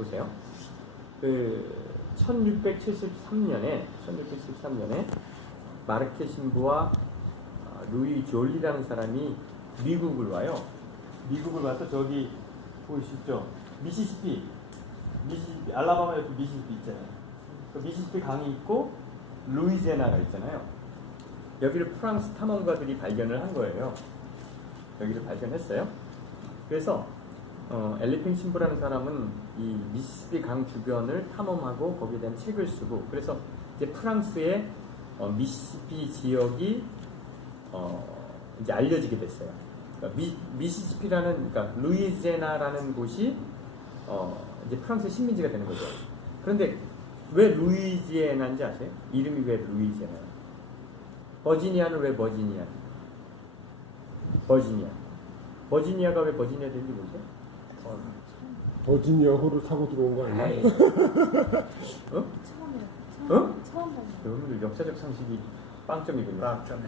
보세요. 그 1673년에 마르케 신부와 루이 졸리라는 사람이 미국을 와요. 미국을 와서 저기 보이시죠? 미시시피 알라바마 옆에 미시시피 있잖아요. 그 미시시피 강이 있고 루이지애나가 있잖아요. 여기를 프랑스 탐험가들이 발견을 한 거예요. 여기를 발견했어요. 그래서 엘리핑 신부라는 사람은 이 미시시피 강 주변을 탐험하고 거기에 대한 책을 쓰고, 그래서 이제 프랑스의 미시시피 지역이 이제 알려지게 됐어요. 그러니까 미시시피라는, 그러니까 루이지애나라는 곳이 이제 프랑스의 식민지가 되는 거죠. 그런데 왜 루이지애나인지 아세요? 이름이 왜 루이지애나예요? 버지니아는 왜 버지니아? 버지니아가 왜 버지니아 되는지 모르세요? 버지니아 호를 타고 들어온 거 아니야? 처음 여러분들 역사적 상식이 빵점이군요. 빵점.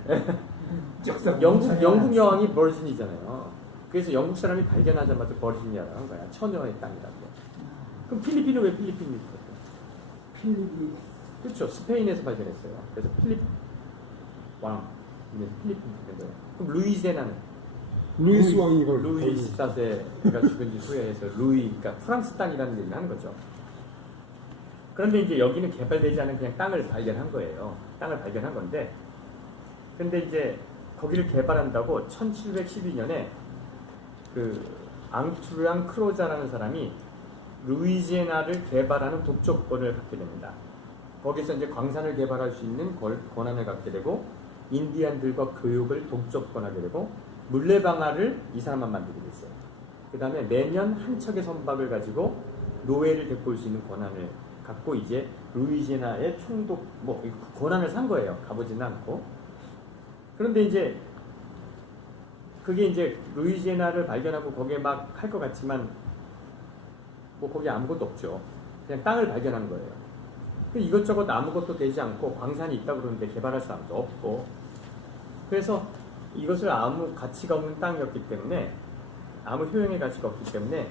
영국 여왕이 버지니잖아요. 그래서 영국 사람이 발견하자마자 버지니아라고 한 거야. 처녀의 땅이라고. 그럼 필리핀은 왜 필리핀이 있었어요? 필리핀. 그렇죠. 스페인에서 발견했어요. 그래서 필립 왕, 필리핀 된 거예요. 그럼 루이지애나는 루이스 왕이 걸. 루이 14세가 죽은 지 후에해서 루이, 그러니까 프랑스 땅이라는 얘기를 하는 거죠. 그런데 이제 여기는 개발되지 않은 그냥 땅을 발견한 거예요. 땅을 발견한 건데, 근데 이제 거기를 개발한다고 1712년에 그 앙투르앙 크로자라는 사람이 루이지애나를 개발하는 독점권을 갖게 됩니다. 거기서 이제 광산을 개발할 수 있는 권한을 갖게 되고, 인디안들과 교육을 독점권하게 되고, 물레방아를 이 사람만 만들게 됐어요. 그 다음에 매년 한 척의 선박을 가지고 노예를 데리고 올 수 있는 권한을 갖고 이제 루이지애나의 총독, 권한을 산 거예요. 가보지는 않고. 그런데 이제 그게 이제 루이지애나를 발견하고 거기에 막 할 것 같지만 거기에 아무것도 없죠. 그냥 땅을 발견한 거예요. 이것저것 아무것도 되지 않고 광산이 있다고 그러는데 개발할 사람도 없고, 그래서 이것을 아무 가치가 없는 땅이었기 때문에, 아무 효용의 가치가 없기 때문에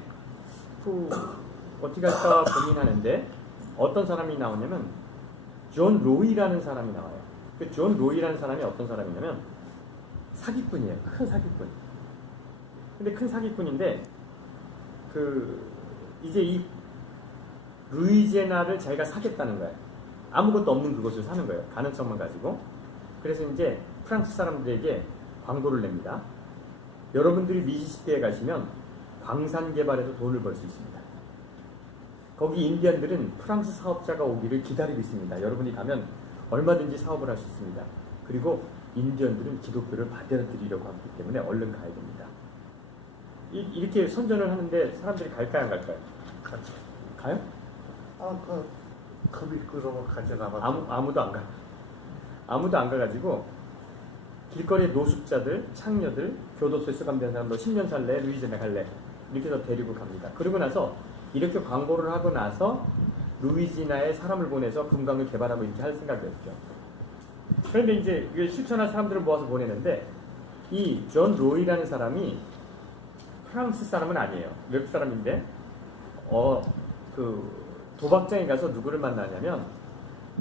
어떻게 할까 고민하는데 어떤 사람이 나오냐면 존 로이라는 사람이 나와요. 그 존 로이라는 사람이 어떤 사람이냐면 사기꾼이에요. 큰 사기꾼. 근데 큰 사기꾼인데 이제 이 루이지애나를 자기가 사겠다는 거예요. 아무것도 없는 그것을 사는 거예요. 가능성만 가지고. 그래서 이제 프랑스 사람들에게 광고를 냅니다. 여러분들이 미시시피에 가시면 광산 개발에서 돈을 벌 수 있습니다. 거기 인디언들은 프랑스 사업자가 오기를 기다리고 있습니다. 여러분이 가면 얼마든지 사업을 할 수 있습니다. 그리고 인디언들은 기독교를 받아들이려고 하기 때문에 얼른 가야 됩니다. 이렇게 선전을 하는데 사람들이 갈까요, 안 갈까요? 가죠. 가요? 급이 끌어서 가져나가. 아무도 안 가. 아무도 안 가가지고 길거리에 노숙자들, 창녀들, 교도소에 수감된 사람, 너 10년 살래? 루이지애나 갈래? 이렇게 해서 데리고 갑니다. 그러고 나서 이렇게 광고를 하고 나서 루이지애나에 사람을 보내서 금강을 개발하고 이렇게 할 생각이었죠. 그런데 이제 이걸 실천할 사람들을 모아서 보내는데, 이 존 로이라는 사람이 프랑스 사람은 아니에요. 외국 사람인데, 도박장에 가서 누구를 만나냐면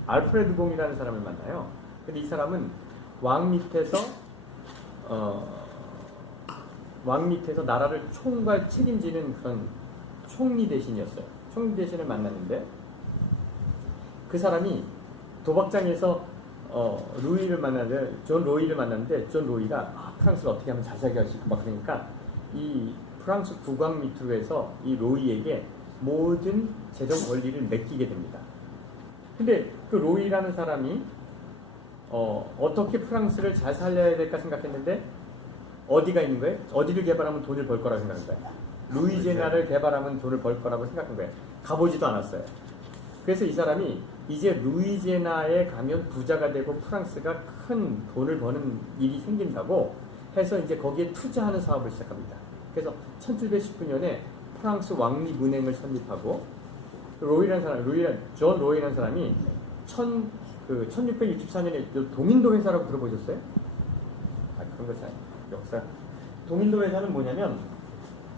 알프레드 공이라는 사람을 만나요. 근데 이 사람은 왕 밑에서 나라를 총괄 책임지는 그런 총리 대신이었어요. 총리 대신을 만났는데, 그 사람이 도박장에서 존 로이를 만났는데, 존 로이가 프랑스를 어떻게 하면 잘 살게 할 수 있고 막 그러니까 이 프랑스 국왕 밑으로 해서 이 로이에게 모든 재정 권리를 맡기게 됩니다. 근데 그 로이라는 사람이 어떻게 프랑스를 잘 살려야 될까 생각했는데, 어디가 있는 거예요? 어디를 개발하면 돈을 벌 거라고 생각한 거예요. 루이지애나를 개발하면 돈을 벌 거라고 생각한 거예요. 가보지도 않았어요. 그래서 이 사람이 이제 루이지애나에 가면 부자가 되고 프랑스가 큰 돈을 버는 일이 생긴다고 해서 이제 거기에 투자하는 사업을 시작합니다. 그래서 1719년에 프랑스 왕립은행을 설립하고, 존 로이라는 사람이 1664년에 도민도 회사라고 들어보셨어요? 그런 거 잘 역사. 도민도 회사는 뭐냐면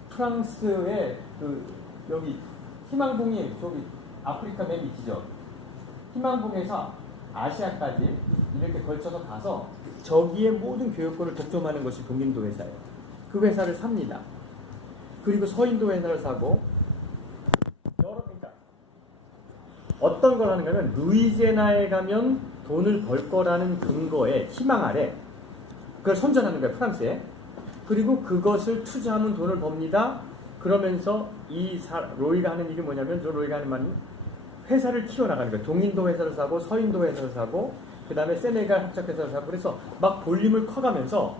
프랑스의 여기 희망봉이 저기 아프리카 맨 밑이죠. 희망봉에서 아시아까지 이렇게 걸쳐서 가서 저기에 모든 교육권을 독점하는 것이 동인도 회사예요. 그 회사를 삽니다. 그리고 서인도 회사를 사고 그러니까 어떤 걸 하는 거냐면 루이지애나에 가면 돈을 벌 거라는 근거에 희망 아래 그걸 선전하는 거예요. 프랑스에. 그리고 그것을 투자하면 돈을 법니다. 그러면서 로이가 하는 일이 뭐냐면 저 로이가 하는 말은 회사를 키워나가는 거예요. 동인도 회사를 사고 서인도 회사를 사고 그 다음에 세네갈 합작회사를 사고 그래서 막 볼륨을 커가면서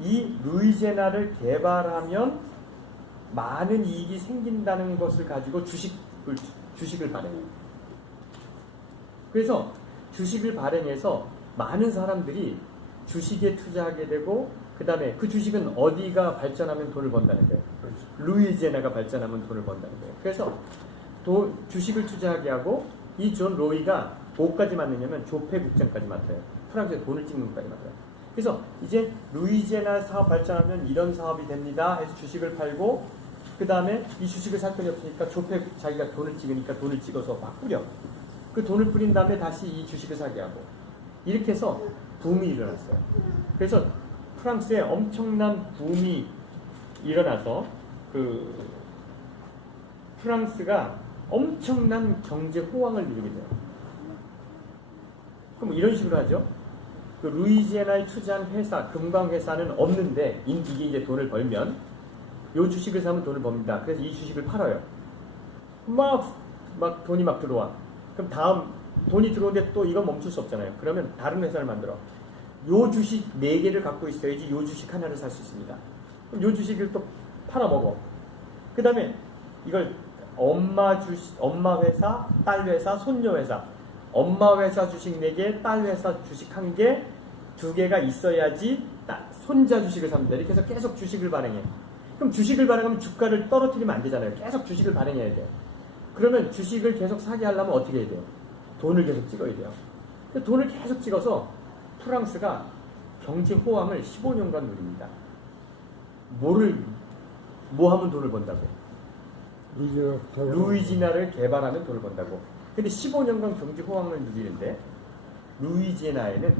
이 루이지애나를 개발하면 많은 이익이 생긴다는 것을 가지고 주식을 발행해요. 그래서 주식을 발행해서 많은 사람들이 주식에 투자하게 되고 그 다음에 그 주식은 어디가 발전하면 돈을 번다는 거예요. 그렇죠. 루이지애나가 발전하면 돈을 번다는 거예요. 그래서 주식을 투자하게 하고 이 존 로이가 뭐까지 맡느냐면 조폐 국장까지 맡아요. 프랑스에 돈을 찍는 것까지 맡아요. 그래서 이제 루이지애나 사업 발전하면 이런 사업이 됩니다 해서 주식을 팔고 그 다음에 이 주식을 살 돈이 없으니까 조폐 자기가 돈을 찍으니까 돈을 찍어서 막 뿌려. 그 돈을 뿌린 다음에 다시 이 주식을 사게 하고 이렇게 해서 붐이 일어났어요. 그래서 프랑스에 엄청난 붐이 일어나서 그 프랑스가 엄청난 경제 호황을 누리게 돼요. 그럼 이런 식으로 하죠. 그 루이지애나에 투자한 회사, 금광 회사는 없는데 이게 이제 돈을 벌면 요 주식을 사면 돈을 법니다. 그래서 이 주식을 팔아요. 막 돈이 막 들어와. 그럼 다음 돈이 들어오는데 또 이건 멈출 수 없잖아요. 그러면 다른 회사를 만들어. 요 주식 4개를 갖고 있어야지 요 주식 하나를 살 수 있습니다. 그럼 요 주식을 또 팔아먹어. 그 다음에 이걸 엄마 회사, 딸 회사, 손녀 회사. 엄마 회사 주식 4개, 딸 회사 주식 1개, 2개가 있어야지 손자 주식을 삽니다. 이렇게 해서 계속 주식을 발행해. 그럼 주식을 발행하면 주가를 떨어뜨리면 안 되잖아요. 계속 주식을 발행해야 돼요. 그러면 주식을 계속 사게 하려면 어떻게 해야 돼요? 돈을 계속 찍어야 돼요. 돈을 계속 찍어서 프랑스가 경제 호황을 15년간 누립니다. 뭐 하면 돈을 번다고? 루이지애나를 개발하면 돈을 번다고. 근데 15년간 경제 호황을 누리는데 루이지애나에는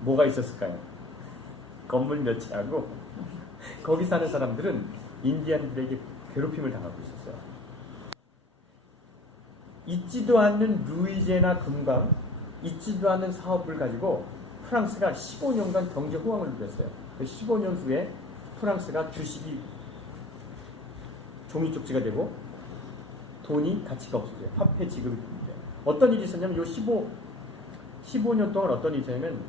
뭐가 있었을까요? 건물 몇 채하고 거기 사는 사람들은 인디안들에게 괴롭힘을 당하고 있었어요. 있지도 않는 루이지애나 금광, 있지도 않는 사업을 가지고 프랑스가 15년간 경제 호황을 누렸어요. 15년 후에 프랑스가 주식이 종이 쪽지가 되고 돈이 가치가 없어져요. 화폐 지급이 됩니다. 어떤 일이 있었냐면 요 15년 동안 어떤 일이 있었냐면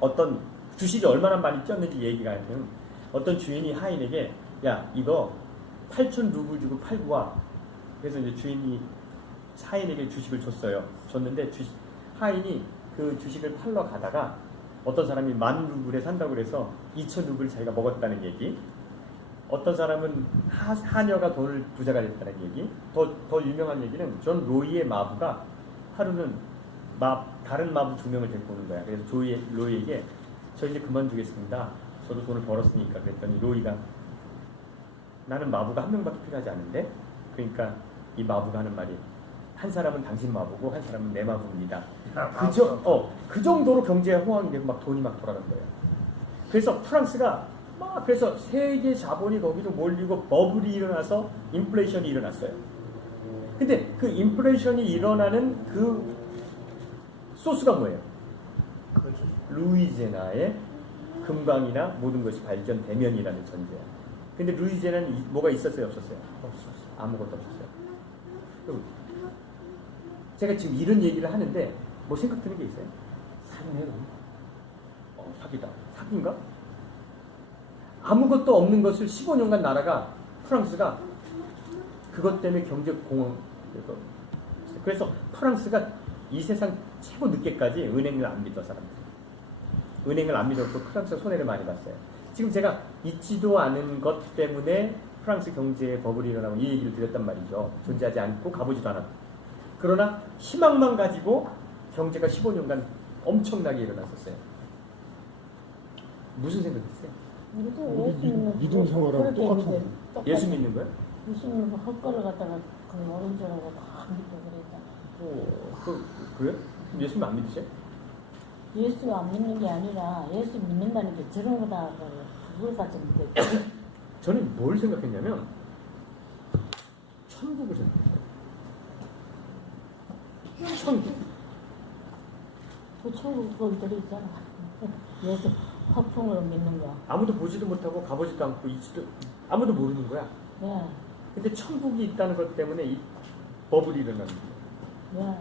어떤 주식이 얼마나 많이 뛰었는지 얘기가 하면 어떤 주인이 하인에게 야 이거 8천 루블 주고 팔고 와. 그래서 이제 주인이 하인에게 주식을 줬어요. 줬는데 하인이 그 주식을 팔러 가다가 어떤 사람이 10,000루블에 산다고 그래서 2,000루블 자기가 먹었다는 얘기. 어떤 사람은 하녀가 돈을 부자가 됐다는 얘기. 더 유명한 얘기는 존 로이의 마부가 하루는 다른 마부 2명을 데리고 오는 거야. 그래서 로이에게 저 이제 그만두겠습니다. 저도 돈을 벌었으니까. 그랬더니 로이가 나는 마부가 1명밖에 필요하지 않은데 그러니까 이 마부가 하는 말이 한 사람은 당신 마부고 한 사람은 내 마부입니다. 그 정도로 경제 호황이 되고 막 돈이 막 돌아간 거예요. 그래서 프랑스가 그래서 세계 자본이 거기로 몰리고 버블이 일어나서 인플레이션이 일어났어요. 근데 그 인플레이션이 일어나는 그 소스가 뭐예요? 그렇죠. 루이지애나의 금광이나 모든 것이 발견되면이라는 전제야. 근데 루이지애나는 뭐가 있었어요? 없었어요? 없었어요. 아무것도 없었어요. 그럼 제가 지금 이런 얘기를 하는데 뭐 생각드는 게 있어요? 사기네. 사기다. 사기인가? 아무것도 없는 것을 15년간 나라가 프랑스가 그것 때문에 경제 공황. 그래서 프랑스가 이 세상 최고 늦게까지 은행을 안 믿어 사람들이. 은행을 안 믿었고 프랑스가 손해를 많이 봤어요. 지금 제가 있지도 않은 것 때문에 프랑스 경제에 버블이 일어나고 이 얘기를 드렸단 말이죠. 존재하지 않고 가보지도 않았고. 그러나 희망만 가지고 경제가 15년간 엄청나게 일어났었어요. 무슨 생각이세요? 믿음 생활하고 똑같은. 예수 믿는 거예요? 무슨 헛걸을 갖다가 그 모른 줄 알고 막 믿고 그랬다. 그래요? 예수님 안 믿으세요? 예수 안 믿는 게 아니라 예수 믿는다는 게 저런 거다. 그걸 가지고 믿었지. 저는 뭘 생각했냐면 천국을 생각했어요. 천국. 그 천국 그들이 있잖아. 예수 허풍으로 믿는 거. 아무도 보지도 못하고 가보지도 않고 있지도 아무도 모르는 거야. 예, 근데 천국이 있다는 것 때문에 이 버블이 일어나는 거야. 예,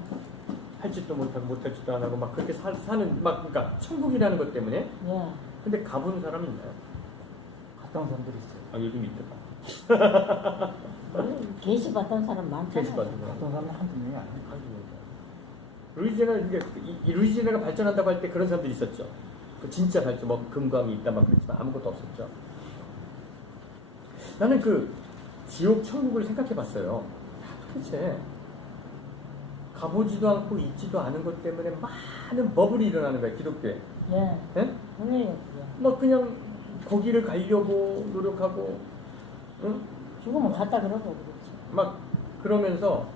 할 짓도 못하고 못할 짓도 안 하고 막 그렇게 사는 막 그러니까 천국이라는 것 때문에. 예. 근데 가보는 사람이 있나요? 갔다 온 사람들이 있어요. 아 요즘 있더라. 계시 받던 사람 많잖아요. 계시 받은 갔다 온 사람이 한두 명이 아니에요. 루이지애나 이게 이 루이지애나가 발전한다고 할 때 그런 사람들이 있었죠. 그 진짜 발전 뭐 금광이 있다 막 그랬지만 아무것도 없었죠. 나는 그 지옥 천국을 생각해봤어요. 도대체 가보지도 않고 있지도 않은 것 때문에 많은 버블이 일어나는 거야 기독교에. 예, 예? 오늘요, 그게. 막 그냥 거기를 가려고 노력하고, 응? 죽으면 갔다 그러고 그랬지. 막 그러면서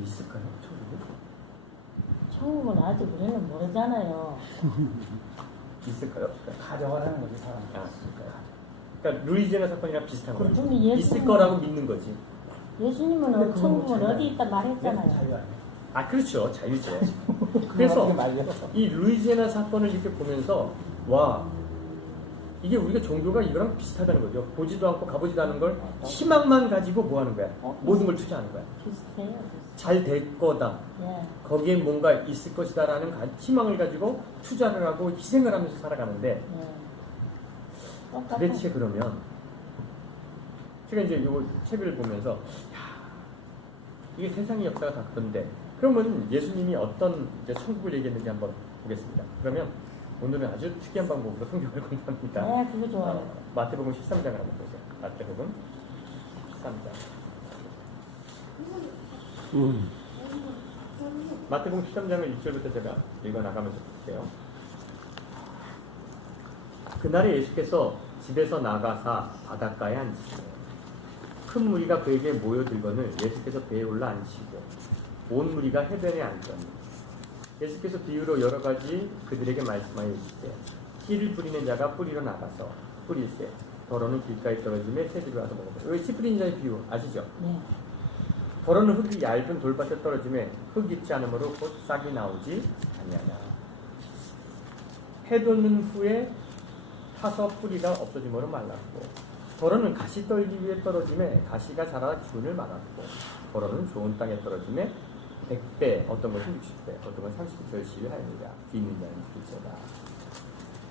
있을까요? 천국이? 천국은 아직 우리는 모르잖아요. 있을까요? 가져가라는 거지 사람. 아, 그러니까 루이지애나 사건이랑 비슷한 거예요. 그럼 예수님- 있을 거라고 믿는 거지. 예수님은 근데 그건 천국은 자유 어디 있다 네? 말했잖아요. 자유 아니에요. 아 그렇죠, 자유죠. 그래서 그래서 말려서. 이 루이지애나 사건을 이렇게 보면서 와 이게 우리가 종교가 이거랑 비슷하다는 거죠. 보지도 않고 가보지도 않은 걸 희망만 가지고 뭐 하는 거야? 모든 걸 투자하는 거야. 비슷해요. 비슷해. 잘 될 거다. 예, 거기에 뭔가 있을 것이다라는 희망을 가지고 투자를 하고 희생을 하면서 살아가는데 예. 똑같아. 도대체 그러면 제가 이제 이 책을 보면서 야, 이게 세상의 역사가 다 그런데 그러면 예수님이 어떤 이제 천국을 얘기했는지 한번 보겠습니다. 그러면 오늘은 아주 특이한 방법으로 성경을 공부합니다. 네, 그거 좋아요. 마태복음 13장을 한번 보세요. 마태복음 13장. 마태복음 13장을 1절부터 제가 읽어나가면서 볼게요. 그날에 예수께서 집에서 나가사 바닷가에 앉으시고 큰 무리가 그에게 모여들거늘 예수께서 배에 올라 앉으시고 온 무리가 해변에 앉더니 예수께서 비유로 여러 가지 그들에게 말씀하여 이르시되 씨를 뿌리는 자가 뿌리러 나가서 뿌릴새 더러는 길가에 떨어지며 새들이 와서 먹어버려. 여기 씨 뿌리는 자의 비유 아시죠? 네. 더러는 흙이 얇은 돌밭에 떨어지며 흙 있지 않으므로 곧 싹이 나오지 아니하냐. 해 돋는 후에 타서 뿌리가 없어지므로 말랐고 더러는 가시 떨기 위해 떨어지며 가시가 자라 기운을 말았고 더러는 좋은 땅에 떨어지며 100배 어떤 것은 60배 어떤 것은 30배 하느니라. 귀 있는 자는 들을지어다.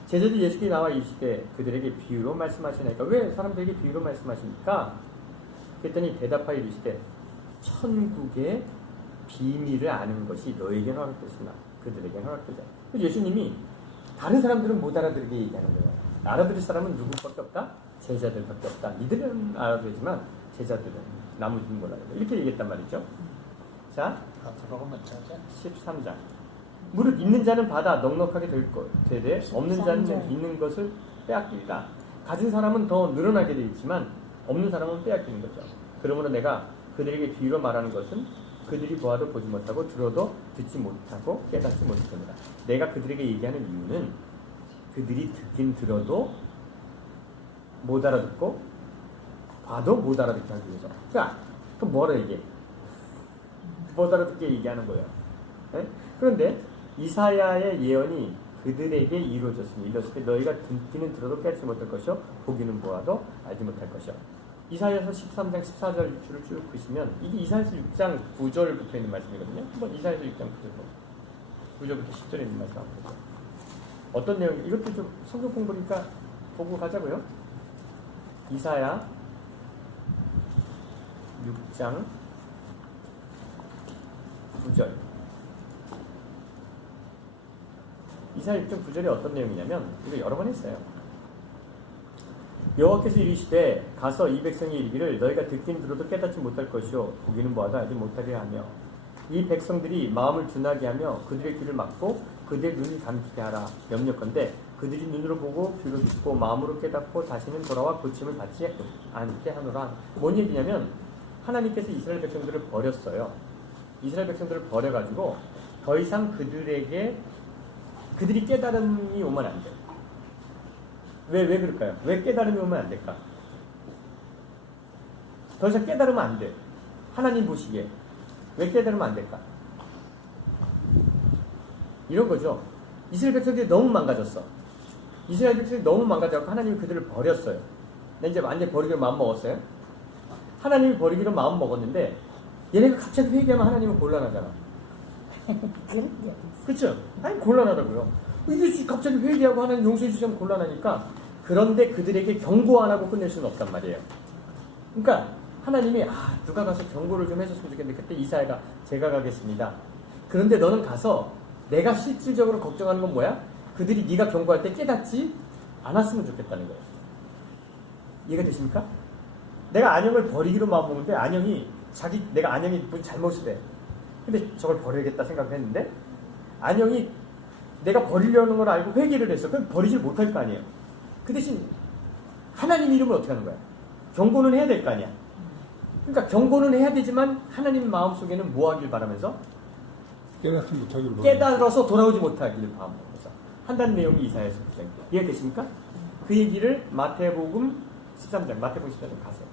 제자들이 예수께 나와 이르시되 그들에게 비유로 말씀하시나이까. 왜 사람들에게 비유로 말씀하십니까? 그랬더니 대답하여 이르시되 천국의 비밀을 아는 것이 너에게는 허락됐으나 그들에게는 허락되지 않아. 그래서 예수님이 다른 사람들은 못 알아들게 얘기하는 거예요. 알아들을 사람은 누구밖에 없다? 제자들밖에 없다. 이들은 알아들지만 제자들은 나머지는 몰라요. 이렇게 얘기했단 말이죠. 자, 앞으로 몇 자지? 13장. 무릇 있는 자는 받아 넉넉하게 되되 없는 자는 13장. 있는 것을 빼앗기리라. 가진 사람은 더 늘어나게 되어 있지만 없는 사람은 빼앗기는 거죠. 그러므로 내가 그들에게 비유로 말하는 것은 그들이 보아도 보지 못하고 들어도 듣지 못하고 깨닫지 못합니다. 내가 그들에게 얘기하는 이유는 그들이 듣긴 들어도 못 알아듣고 봐도 못 알아듣게 하기 위해서. 자, 그럼 뭐라 이게? 못 알아듣게 얘기하는 거예요. 네? 그런데 이사야의 예언이 그들에게 이루어졌으니 이렇게 너희가 듣기는 들어도 깨닫지 못할 것이요 보기는 보아도 알지 못할 것이요. 이사야서 13장 14절을 쭉 보시면 이게 이사야서 6장 9절부터 있는 말씀이거든요. 한번 이사야서 6장 9절부터 10절에 있는 말씀 한번 보세요. 어떤 내용이 이것도 좀 성경 공부니까 보고 가자고요. 이사야 6장 9절. 이사야 6장 9절에 어떤 내용이냐면 이거 여러 번 했어요. 여호와께서 이르시되 가서 이 백성이 이르기를 너희가 듣긴 들어도 깨닫지 못할 것이요 보기는 보아도 알지 못하게 하며 이 백성들이 마음을 둔하게 하며 그들의 귀를 막고 그들의 눈을 감기게 하라. 염려컨대 그들이 눈으로 보고 귀로 듣고 마음으로 깨닫고 다시는 돌아와 고침을 받지 않게 하노라. 뭔 얘기냐면 하나님께서 이스라엘 백성들을 버렸어요. 이스라엘 백성들을 버려가지고 더 이상 그들이 깨달음이 오면 안 돼. 왜 그럴까요? 왜 깨달음이 오면 안 될까? 더 이상 깨달으면 안 돼. 하나님 보시기에. 왜 깨달으면 안 될까? 이런 거죠. 이스라엘 백성들이 너무 망가졌어. 이스라엘 백성들이 너무 망가져서 하나님이 그들을 버렸어요. 근데 이제 완전히 버리기로 마음먹었어요. 하나님이 버리기로 마음먹었는데 얘네가 갑자기 회개하면 하나님은 곤란하잖아. 그렇죠? 아니 곤란하다고요. 이게 갑자기 회개하고 하나님 용서해 주시면 곤란하니까. 그런데 그들에게 경고 안 하고 끝낼 수는 없단 말이에요. 그러니까 하나님이 누가 가서 경고를 좀 해줬으면 좋겠는데 그때 이사야가 제가 가겠습니다. 그런데 너는 가서 내가 실질적으로 걱정하는 건 뭐야? 그들이 네가 경고할 때 깨닫지 않았으면 좋겠다는 거예요. 이해가 되십니까? 내가 안영을 버리기로 마음먹는데 내가 안영이 무슨 잘못이래. 근데 저걸 버려야겠다 생각을 했는데 안영이 내가 버리려는 걸 알고 회개를 했어. 그럼 버리질 못할 거 아니에요. 그 대신 하나님 이름을 어떻게 하는 거야? 경고는 해야 될 거 아니야. 그러니까 경고는 해야 되지만 하나님 마음속에는 뭐 하길 바라면서? 깨닫지 못하기를 깨달아서 돌아오지 못하기를 바라면서 한다는 내용이 이사야서 9장. 이해되십니까? 그 얘기를 마태복음 13장, 마태복음 13장 가세요.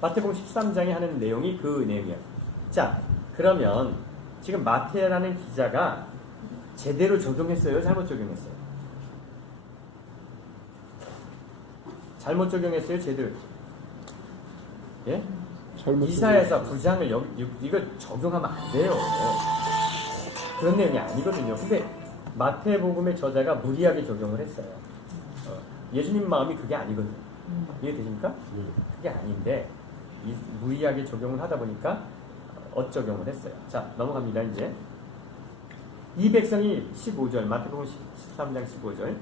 마태복음 13장에 하는 내용이 그 내용이에요. 자, 그러면 지금 마태라는 기자가 제대로 적용했어요? 잘못 적용했어요? 잘못 적용했어요? 제대로? 예? 이사야서 9장을 이걸 적용하면 안 돼요. 그런 내용이 아니거든요. 근데 마태복음의 저자가 무리하게 적용을 했어요. 예수님 마음이 그게 아니거든요. 이해되십니까? 그게 아닌데 무리하게 적용을 하다 보니까 엇적용을 했어요. 자, 넘어갑니다. 이제 이 백성이 15절 마태복음 13장 15절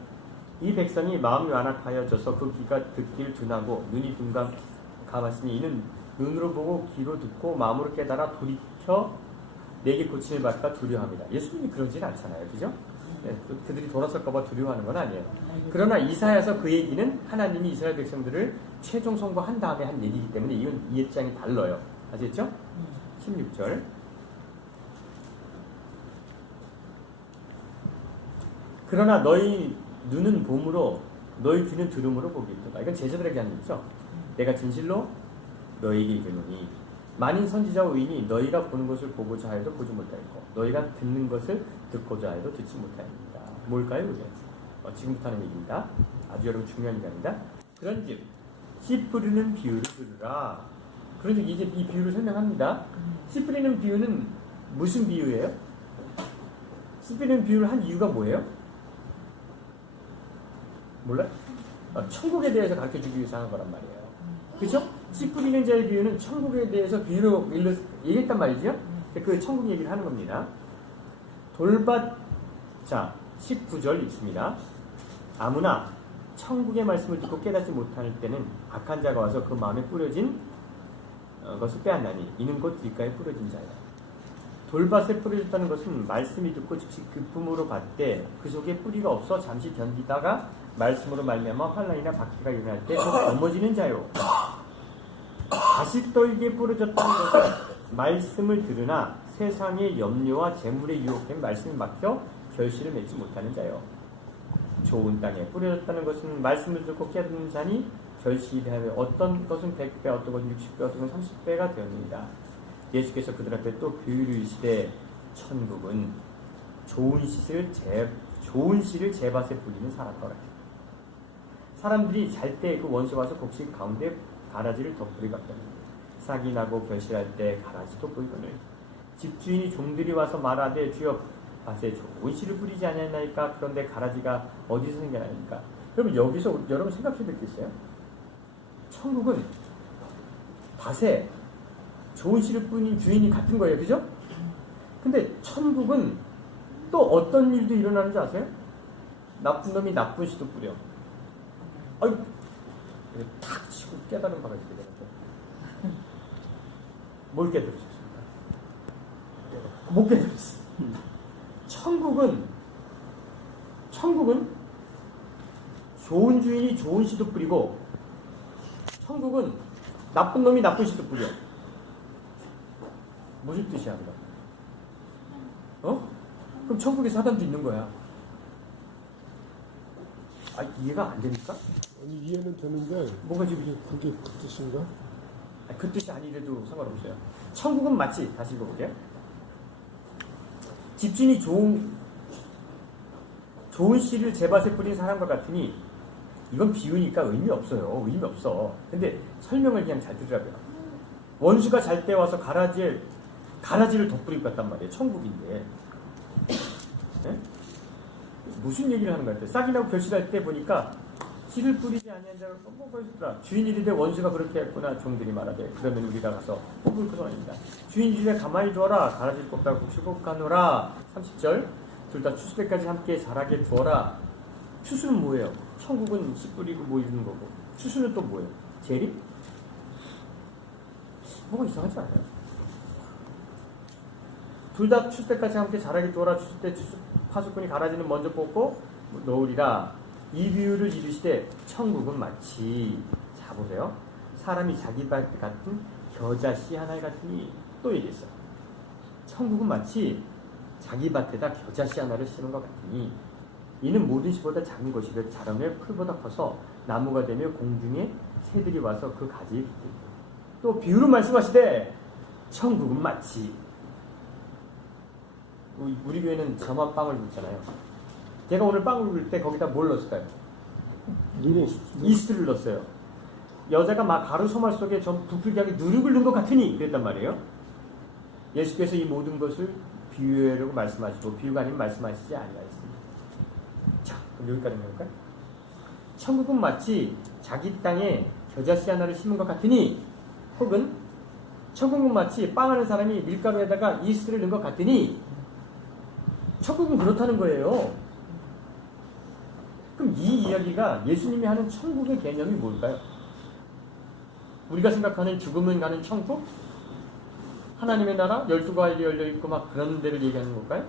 이 백성이 마음이 완악하여져서 그 귀가 듣기를 둔하고 눈이 감았으니 이는 눈으로 보고 귀로 듣고 마음으로 깨달아 돌이켜 내게 고침을 받까 두려워합니다. 예수님이 그러진 않잖아요. 그죠? 네, 그들이 돌아설까봐 두려워하는 건 아니에요. 그러나 이사야서 그 얘기는 하나님이 이스라엘 백성들을 최종 선고한 다음에 한 얘기이기 때문에 이건 이 입장이 달라요. 아시겠죠? 16절 그러나 너희 눈은 봄으로 너희 귀는 들음으로 보겠도다. 이건 제자들에게 하는 얘기죠. 내가 진실로 너희에게 이르노니 만인 선지자와 의인이 너희가 보는 것을 보고자 하여도 보지 못하였고 너희가 듣는 것을 듣고자 하여도 듣지 못하였습니다. 뭘까요? 이게? 지금부터 하는 얘기입니다. 아주 여러분 중요한 얘기입니다. 그런즉 씨 뿌리는 비유를 들으라. 그런즉 이제 이 비유를 설명합니다. 씨 뿌리는 비유는 무슨 비유예요? 씨 뿌리는 비유를 한 이유가 뭐예요? 몰라요? 천국에 대해서 가르쳐주기 위해서 하는 거란 말이에요. 그렇죠? 씨 뿌리는 자의 비유는 천국에 대해서 비유로 얘기했단 말이죠. 그 천국 얘기를 하는 겁니다. 자 19절 읽습니다. 아무나 천국의 말씀을 듣고 깨닫지 못할 때는 악한 자가 와서 그 마음에 뿌려진 것을 빼앗나니 이는 곧 길가에 뿌려진 자야. 돌밭에 뿌려졌다는 것은 말씀이 듣고 즉시 기쁨으로 받되 그 속에 뿌리가 없어 잠시 견디다가 말씀으로 말미암아 환난이나 박해가 일어날 때 넘어지는 자요. 다시 떨기에 뿌려졌다는 것은 말씀을 들으나 세상의 염려와 재물에 유혹된 말씀이 막혀 결실을 맺지 못하는 자요. 좋은 땅에 뿌려졌다는 것은 말씀을 듣고 깨닫는 자니 결실이 하여 어떤 것은 100배, 어떤 것은 60배, 어떤 것은 30배가 되었습니다. 예수께서 그들 앞에 또 비유를 이르시되 천국은 좋은 씨를 제밭에 뿌리는 사람 거라. 사람들이 잘 때 그 원수 와서 곡식 가운데 가라지를 덧뿌리 갔더니 싹이 나고 결실할 때 가라지도 보이거늘 집주인이 종들이 와서 말하되 주여 밭에 좋은 씨를 뿌리지 않았나이까. 그런데 가라지가 어디서 생겨나니까. 여러분 여기서 여러분 생각해 볼 게 있어요. 천국은 밭에 좋은 씨를 뿌린 주인이 같은 거예요. 그죠? 근데 천국은 또 어떤 일도 일어나는 줄 아세요? 나쁜 놈이 나쁜 씨도 뿌려. 아이고 탁 치고 깨달은 바가 있게 되는데 뭘 깨달으셨습니까? 못 깨달았어. 천국은 좋은 주인이 좋은 씨도 뿌리고 천국은 나쁜 놈이 나쁜 씨도 뿌려. 무슨 뜻이야, 그럼? 그럼 천국에 사단도 있는 거야. 이해가 안 됩니까? 아니 이해는 되는데 뭐가 지금 그게 그 뜻인가? 그 뜻이 아니래도 상관없어요. 천국은 맞지? 다시 읽어볼게요. 집주인이 좋은 씨를 제밭에 뿌린 사람과 같으니 이건 비유니까 의미 없어요. 의미 없어. 근데 설명을 그냥 잘 들으라고요. 원수가 잘 때 와서 가라지를 덧뿌리고 갔단 말이에요. 천국인데. 네? 무슨 얘기를 하는 거야? 싹이 나고 결실할 때 보니까 씨를 뿌리지 아니한 자를 뽑아보시더라. 주인이 이르되 원수가 그렇게 했구나. 종들이 말하되 그러면 우리가 가서 뽑을 것은 아닙니다. 주인이 이르되 가만히 두어라. 가라지를 뽑다가 실곡하노라. 30절 둘 다 추수 때까지 함께 자라게 두어라. 추수는 뭐예요? 천국은 씨 뿌리고 뭐 이루는 거고 추수는 또 뭐예요? 재림? 뭐가 이상하지 않아요? 둘 다 추수 때까지 함께 자라게 두어라. 추수 때 파수꾼이 가라지는 먼저 뽑고 놓으리라. 이 비유를 이르시되 천국은 마치 자 보세요. 사람이 자기 밭 같은 겨자 씨 하나 같으니 또 얘기했어요. 천국은 마치 자기 밭에다 겨자 씨 하나를 심은 것 같으니 이는 모든 씨보다 작은 것이되 자라며 풀보다 커서 나무가 되며 공중에 새들이 와서 그 가지에 붙들고 또 비유로 말씀하시되 천국은 마치 우리 교회는 저만 빵을 굽잖아요. 제가 오늘 빵을 굽을 때 거기다 뭘 넣었을까요? 이스트를 넣었어요. 여자가 막 가루 소말 속에 좀 부풀게 누룩을 넣은 것 같으니 그랬단 말이에요. 예수께서 이 모든 것을 비유하려고 말씀하시고 비유가 아니면 말씀하시지 아니하였습니다. 자, 그럼 여기까지 해볼까요? 천국은 마치 자기 땅에 겨자씨 하나를 심은 것 같으니 혹은 천국은 마치 빵하는 사람이 밀가루에다가 이스트를 넣은 것 같으니 천국은 그렇다는 거예요. 그럼 이 이야기가 예수님이 하는 천국의 개념이 뭘까요? 우리가 생각하는 죽으면 가는 천국? 하나님의 나라? 12가지 열려있고 막 그런 데를 얘기하는 걸까요?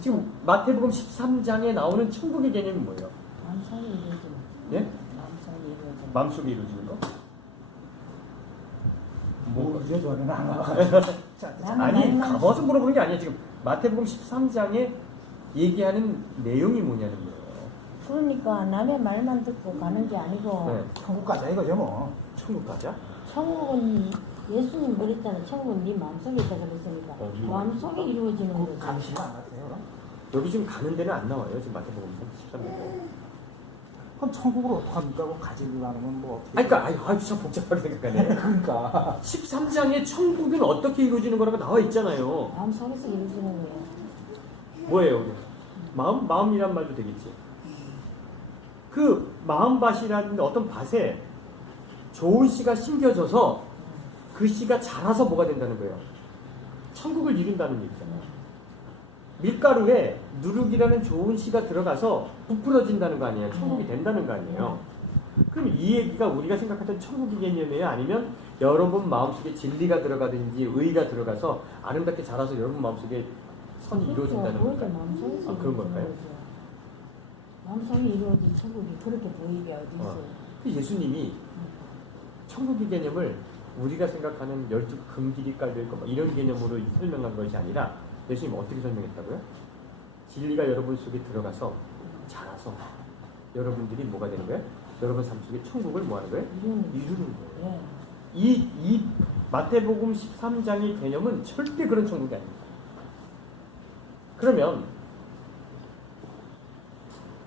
지금 마태복음 13장에 나오는 천국의 개념이 뭐예요? 마음속에 이루어지는. 예? 마음속에 이루어지는. 마음속에 이루어지는 거? 뭐 이제 저는 안 와. 아니, 가봐서 물어보는 게 아니에요. 지금 마태복음 13장에 얘기하는 내용이 뭐냐는 거예요. 그러니까 남의 말만 듣고 가는 게 아니고 네. 천국 가자 이거죠 뭐. 천국 가자? 천국은 예수님 그랬잖아요. 천국은 네 마음속에 있다 그랬으니까 네 마음속에 이루어지는 그 거죠. 감시가 안 같아요. 여기 지금 가는 데는 안 나와요. 지금 마태복음 13장에. 그럼 천국으로 어떻게 합니까? 그 가지고 가는 뭐 어떻게? 그러니까 참 복잡하게 생각하네. 그러니까 13장에 천국은 어떻게 이루어지는 거라고 나와 있잖아요. 마음속에서 이루어지는 거예요. 뭐예요? 마음이란 말도 되겠지. 그 마음밭이라는 어떤 밭에 좋은 씨가 심겨져서 그 씨가 자라서 뭐가 된다는 거예요. 천국을 이룬다는 얘기잖아요. 밀가루에 누룩이라는 좋은 씨가 들어가서 부풀어진다는 거 아니에요. 천국이 된다는 거 아니에요. 그럼 이 얘기가 우리가 생각했던 천국의 개념이에요? 아니면 여러분 마음속에 진리가 들어가든지 의가 들어가서 아름답게 자라서 여러분 마음속에 선이 이루어진다는 그렇죠. 걸까요? 마음속에서 그런 걸까요? 거죠. 마음속에 이루어진 천국이 그렇게 보이게 어디 있어요? 예수님이 천국의 개념을 우리가 생각하는 12 금길이 깔려있고 뭐 이런 개념으로 설명한 것이 아니라 예수님은 어떻게 설명했다고요? 진리가 여러분 속에 들어가서 자라서 여러분들이 뭐가 되는 거예요? 여러분 삶 속에 천국을 뭐 하는 거예요? 이루는 거예요. 예. 이 마태복음 13장의 개념은 절대 그런 천국이 아닙니다. 그러면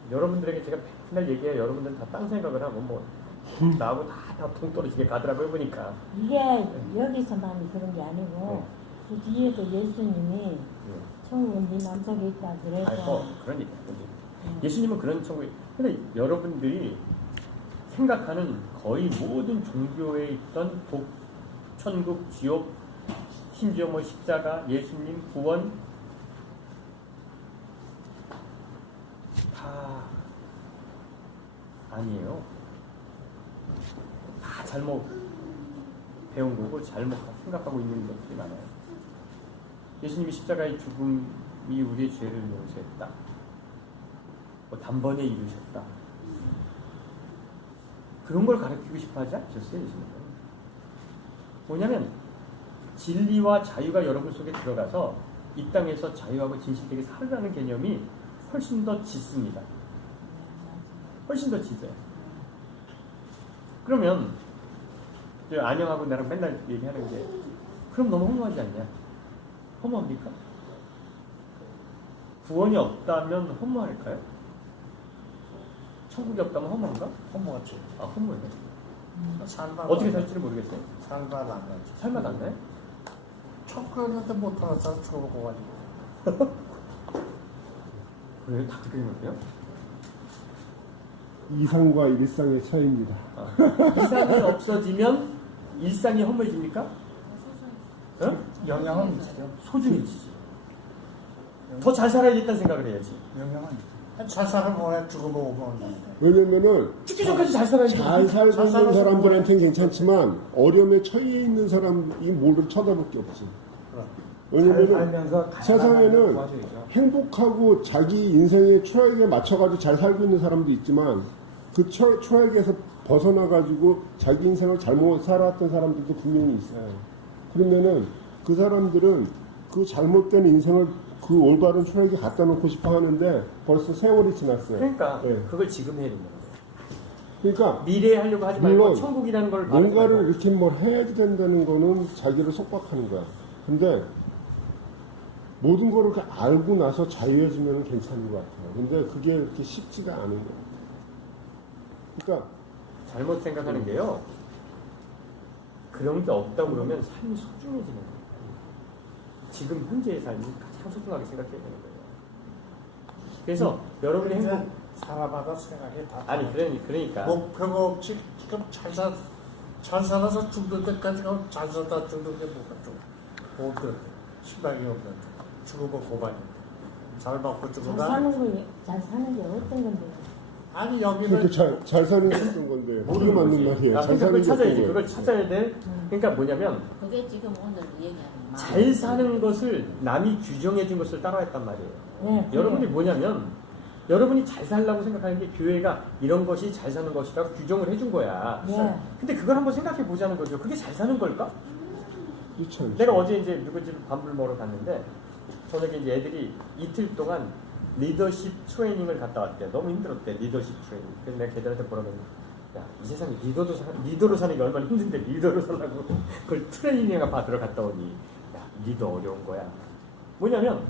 여러분들에게 제가 맨날 얘기해요. 여러분들은 다 딴 생각을 하고 뭐 나하고 다 동떨어지게 가더라고요 보니까. 이게 여기서만 그런 게 아니고 그 뒤에도 예수님이 천국은 네 마음속에 있다 그래서 그런 얘기예요. 예수님은 그런 천국이. 근데 여러분들이 생각하는 거의 모든 종교에 있던 복, 천국, 지옥, 심지어 뭐 십자가, 예수님, 구원 다 아니에요. 다 잘못 배운 거고 잘못 생각하고 있는 것들이 많아요. 예수님이 십자가의 죽음이 우리의 죄를 용서했다. 뭐 단번에 이루셨다. 그런 걸 가르치고 싶어 하지 않으셨어요, 예수님은. 뭐냐면 진리와 자유가 여러분 속에 들어가서 이 땅에서 자유하고 진실되게 살으라는 개념이 훨씬 더 짙습니다. 훨씬 더 짙어요. 그러면 안영하고 나랑 맨날 얘기하는 게 그럼 너무 허무하지 않냐? 허무합니까? 구원이 없다면 허무할까요? 천국이 없다면 허무한가? 허무하지. 아, 허무해. 살만 어떻게 살지를 모르겠어요. 살만 안 나지. 살맛 안 나요? 천국 갔는데 못 들어서 죽어보고 가지고. 왜 다 그렇게 생각해요? 이상과 일상의 차이입니다. 이상이 없어지면 일상이 허무해집니까? 어? 영향은 있죠. 소중해지지. 더 잘 살아야겠다는 생각을 해야지. 영향은 있죠. 잘 살을 뭐해 죽어보고 보는데. 왜냐면은 죽기 전까지 잘 살아야지. 잘 살고 잘 있는 살아서 사람들한테는 괜찮지만 어려움에 처해 있는 사람이 뭐를 쳐다볼 게 없지. 왜냐면은 살면서 세상에는 도와줘야죠. 행복하고 자기 인생의 초약에 맞춰가지고 잘 살고 있는 사람도 있지만 그 초약에서 벗어나가지고 자기 인생을 잘못 살았던 사람들도 분명히 있어요. 그러면은 그 사람들은 그 잘못된 인생을 그 올바른 초약에 갖다 놓고 싶어 하는데 벌써 세월이 지났어요. 그러니까 네. 그걸 지금 해야 된다. 그러니까 미래에 하려고 하지 말고 물론 천국이라는 걸 바라지 뭔가를 말고. 이렇게 뭘 해야지 된다는 거는 자기를 속박하는 거야. 근데 모든 거를 이렇게 알고 나서 자유해지면 괜찮은 것 같아요. 근데 그게 그렇게 쉽지가 않은 것 같아요. 그러니까 잘못 생각하는 게요. 그런 게 없다고 그러면 삶이 소중해지는 거예요. 지금 현재의 삶이 가장 소중하게 생각해야 되는 거예요. 그래서 여러분의 행복 사람마다 생각이 다 아니 그러니까 목표가 없이 지금 잘 살아서 죽는 데까지 가면 잘 살다 죽는 게 뭐가 좀 없는데 희망이 없는데 죽으면 고만인데 잘 먹고 잘 죽으면 잘 사는 게 어떤 건데요? 아니 여기는 그렇게 잘 사는 게 어떤 건데 그게 맞는 말이에요. 아, 잘 그러니까 사는 그걸 게 찾아야지. 어떤 그걸 거예요. 찾아야 돼. 그러니까 뭐냐면 그게 지금 오늘 얘기하는 마음. 잘 사는 것을 남이 규정해 준 것을 따라했단 말이에요. 네, 여러분이 뭐냐면 여러분이 잘 살라고 생각하는 게 교회가 이런 것이 잘 사는 것이라고 규정을 해준 거야. 네. 근데 그걸 한번 생각해 보자는 거죠. 그게 잘 사는 걸까? 참. 내가 어제 이제 누구 집 밥을 먹으러 갔는데 저녁에 이제 애들이 이틀 동안 리더십 트레이닝을 갔다 왔대. 너무 힘들었대. 리더십 트레이닝. 그래서 내가 걔들한테 뭐라고 했냐. 야, 이 세상에 리더로 사는 게 얼마나 힘든데 리더로 살라고 그걸 트레이닝을 받으러 갔다 오니 야, 리더 어려운 거야. 뭐냐면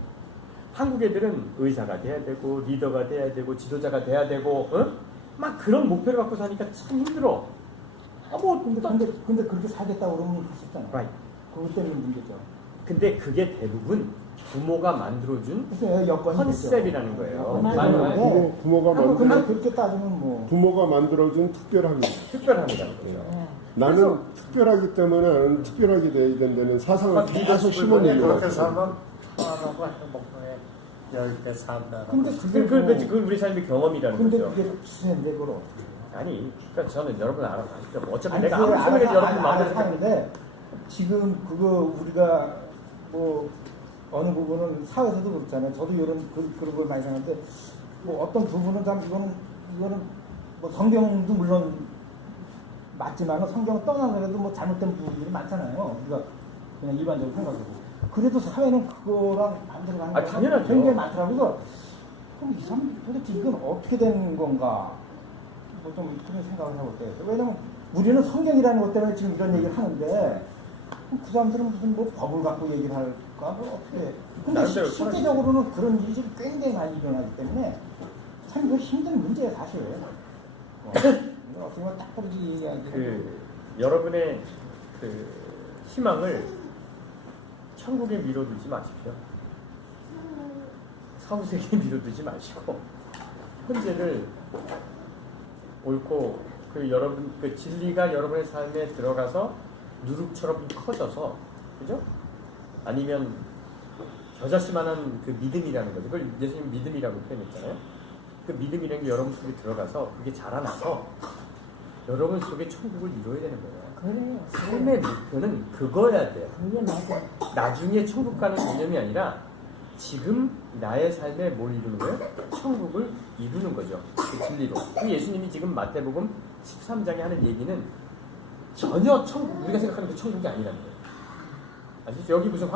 한국 애들은 의사가 돼야 되고 리더가 돼야 되고 지도자가 돼야 되고 막 그런 목표를 갖고 사니까 참 힘들어. 근데 그렇게 살겠다고 그러면 할 수 있잖아요. Right. 그것 때문에 문제죠. 근데 그게 대부분 부모가 만들어준 그래서 여건이 컨셉이라는 거예요. 맞아요. 부모가 근데 만들어 그렇게 따지면 뭐 부모가 만들어준 특별함이 특별함이라는 거죠. 네. 나는 특별하기 때문에 나는 특별하게 돼야 된다는 사상을 계속 심어내는 그렇게 거야. 살면 편안하고 행복하게 10배 산다. 근데 그건 우리 삶의 경험이라는 근데 거죠. 그게 수행돼 그걸 어떻게 해요? 아니, 그러니까 저는 여러분 알아보시죠. 뭐 어차피 아니, 내가 그걸 아무리 생각해도 여러분 마음에 알아서 하는데 지금 그거 우리가 뭐 어느 부분은 사회에서도 그렇잖아요. 저도 이런 그런 걸 많이 하는데 뭐 어떤 부분은 참 이거는 뭐 성경도 물론 맞지만은 성경을 떠나더라도 뭐 잘못된 부분들이 많잖아요. 우리가 그냥 일반적으로 생각해도 그래도 사회는 그거랑 반대로 가는 아, 당연하죠. 굉장히 많더라고요. 그래서 그럼 이 사람 도대체 이건 어떻게 된 건가? 뭐 좀 그런 생각을 해볼 때가 있어요. 왜냐면 우리는 성경이라는 것 때문에 지금 이런 얘기를 하는데 그 사람들은 무슨 뭐 법을 갖고 얘기를 할까? 뭐 어떻게. 근데 나름대로 실제적으로는 그런 일이 지금 굉장히 많이 일어나기 때문에 참 이거 힘든 문제예요, 사실. 어떻게 보면 딱 떨어지게 얘기하기. 여러분의 그 희망을 천국에 밀어두지 마십시오. 사후세계에 밀어두지 마시고 현재를 옳고 여러분 그 진리가 여러분의 삶에 들어가서 누룩처럼 커져서 그죠? 아니면 겨자씨만한 그 믿음이라는 거죠. 그걸 예수님 믿음이라고 표현했잖아요. 그 믿음이라는 게 여러분 속에 들어가서 그게 자라나서 여러분 속에 천국을 이루어야 되는 거예요. 그래요. 삶의 목표는 그거야 돼요. 그게 맞아. 나중에 천국 가는 개념이 아니라 지금 나의 삶에 뭘 이루는 거예요? 천국을 이루는 거죠. 그 진리로. 그 예수님이 지금 마태복음 13장에 하는 얘기는 전혀 우리가 생각하는 그 천국이 아니라는 거예요. 아시죠? 여기 무슨